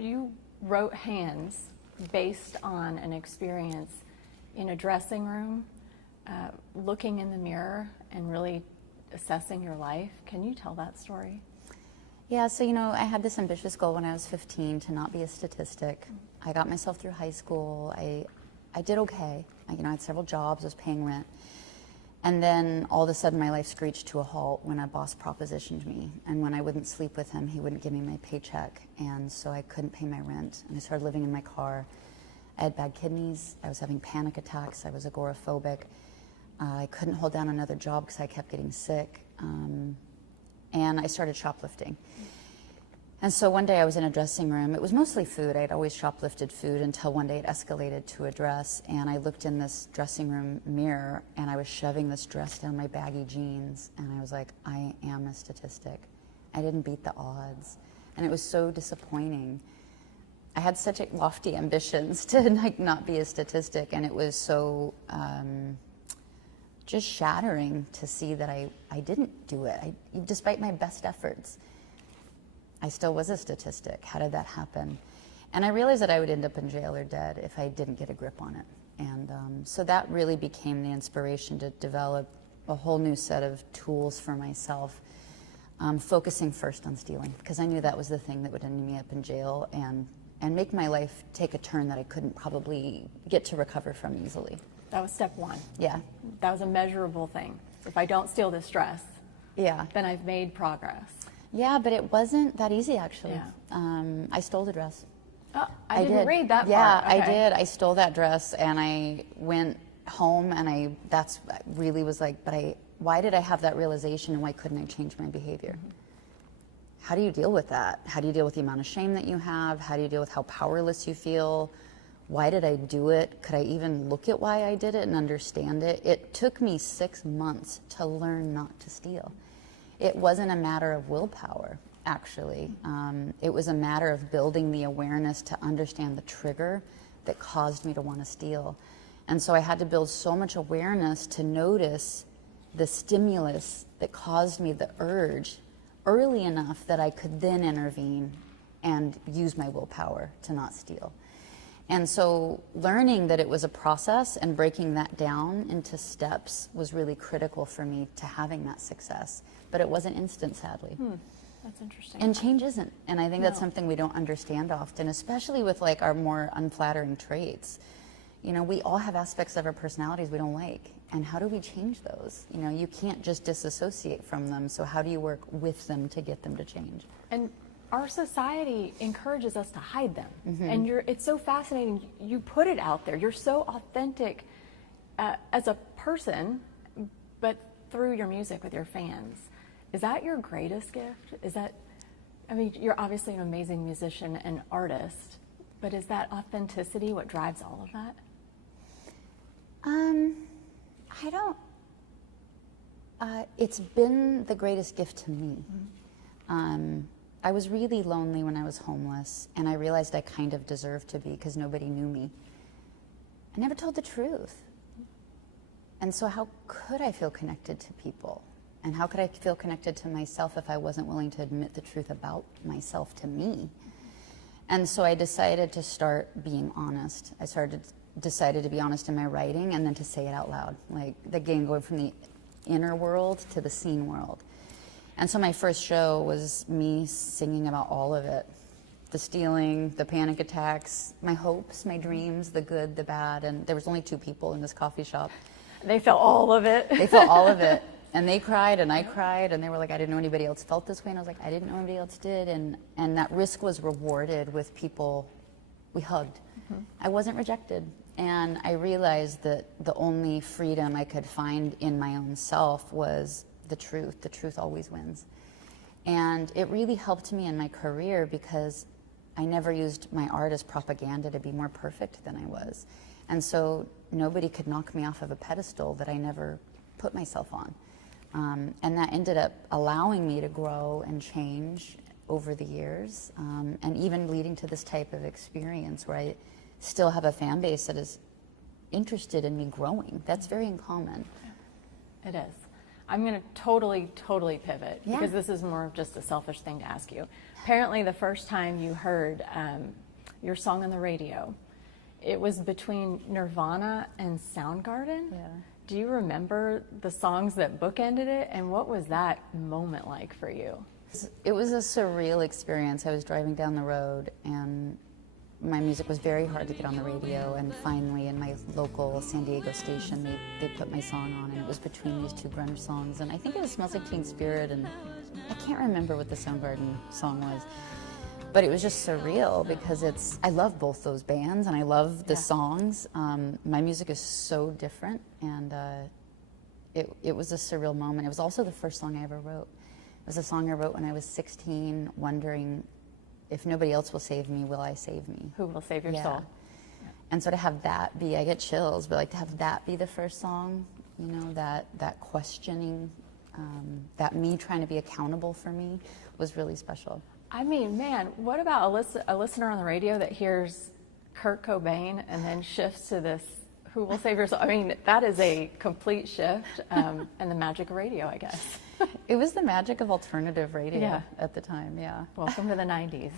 you wrote Hands based on an experience in a dressing room, looking in the mirror and really assessing your life. Can you tell that story? Yeah, so I had this ambitious goal when I was 15 to not be a statistic. I got myself through high school. I did okay. I had several jobs, I was paying rent. And then all of a sudden my life screeched to a halt when a boss propositioned me. And when I wouldn't sleep with him, he wouldn't give me my paycheck. And so I couldn't pay my rent. And I started living in my car. I had bad kidneys. I was having panic attacks. I was agoraphobic. I couldn't hold down another job because I kept getting sick. And I started shoplifting. And so one day I was in a dressing room. It was mostly food. I had always shoplifted food until one day it escalated to a dress. And I looked in this dressing room mirror and I was shoving this dress down my baggy jeans. And I was like, I am a statistic. I didn't beat the odds. And it was so disappointing. I had such lofty ambitions to not be a statistic. And it was so just shattering to see that I didn't do it. Despite my best efforts, I still was a statistic. How did that happen? And I realized that I would end up in jail or dead if I didn't get a grip on it. And so that really became the inspiration to develop a whole new set of tools for myself, focusing first on stealing, because I knew that was the thing that would end me up in jail and make my life take a turn that I couldn't probably get to recover from easily. That was step one. Yeah. That was a measurable thing. If I don't steal this dress, yeah, then I've made progress. Yeah, but it wasn't that easy, actually. Yeah. I stole the dress. Oh, I didn't read that part. Yeah, Okay. I did. I stole that dress, and I went home, and that's really was like, but why did I have that realization, and why couldn't I change my behavior? Mm-hmm. How do you deal with that? How do you deal with the amount of shame that you have? How do you deal with how powerless you feel? Why did I do it? Could I even look at why I did it and understand it? It took me 6 months to learn not to steal. It wasn't a matter of willpower, actually. It was a matter of building the awareness to understand the trigger that caused me to want to steal. And so I had to build so much awareness to notice the stimulus that caused me the urge early enough that I could then intervene and use my willpower to not steal. And so learning that it was a process and breaking that down into steps was really critical for me to having that success. But it wasn't instant, sadly. That's interesting. And change isn't. And I think that's something we don't understand often, especially with our more unflattering traits. We all have aspects of our personalities we don't like. And how do we change those? You can't just disassociate from them. So how do you work with them to get them to change? And our society encourages us to hide them. Mm-hmm. And it's so fascinating. You put it out there. You're so authentic as a person, but through your music with your fans. Is that your greatest gift? You're obviously an amazing musician and artist, but is that authenticity what drives all of that? I don't. It's been the greatest gift to me. Mm-hmm. I was really lonely when I was homeless, and I realized I kind of deserved to be because nobody knew me. I never told the truth. And so how could I feel connected to people? And how could I feel connected to myself if I wasn't willing to admit the truth about myself to me? And so I decided to start being honest. Decided to be honest in my writing and then to say it out loud. Like the game going from the inner world to the scene world. And so my first show was me singing about all of it. The stealing, the panic attacks, my hopes, my dreams, the good, the bad. And there was only 2 people in this coffee shop. They felt all of it. They felt all of it. And they cried and I cried and they were like, I didn't know anybody else felt this way. And I was like, I didn't know anybody else did. And that risk was rewarded with people we hugged. Mm-hmm. I wasn't rejected. And I realized that the only freedom I could find in my own self was the truth. The truth always wins. And it really helped me in my career because I never used my art as propaganda to be more perfect than I was. And so nobody could knock me off of a pedestal that I never put myself on. And that ended up allowing me to grow and change over the years, and even leading to this type of experience where I still have a fan base that is interested in me growing. That's very uncommon. It is. I'm going to totally pivot Yeah. because this is more of just a selfish thing to ask you. Apparently, the first time you heard your song on the radio, it was between Nirvana and Soundgarden. Yeah. Do you remember the songs that bookended it, and what was that moment like for you? It was a surreal experience. I was driving down the road, and my music was very hard to get on the radio, and finally in my local San Diego station they put my song on, and it was between these two grunge songs, and I think it was Smells Like Teen Spirit, and I can't remember what the Soundgarden song was, but it was just surreal because I love both those bands and I love the songs. My music is so different, and it was a surreal moment. It was also the first song I ever wrote. It was a song I wrote when I was 16, wondering, if nobody else will save me, will I save me? Who will save your soul? And so to have that be, I get chills, but like to have that be the first song, you know, that questioning, that me trying to be accountable for me was really special. I mean, man, what about a listener on the radio that hears Kurt Cobain and then shifts to this Who Will Save Your Soul? I mean, that is a complete shift, and the magic of radio, I guess. It was the magic of alternative radio Yeah. at the time, yeah. Welcome to the 90s.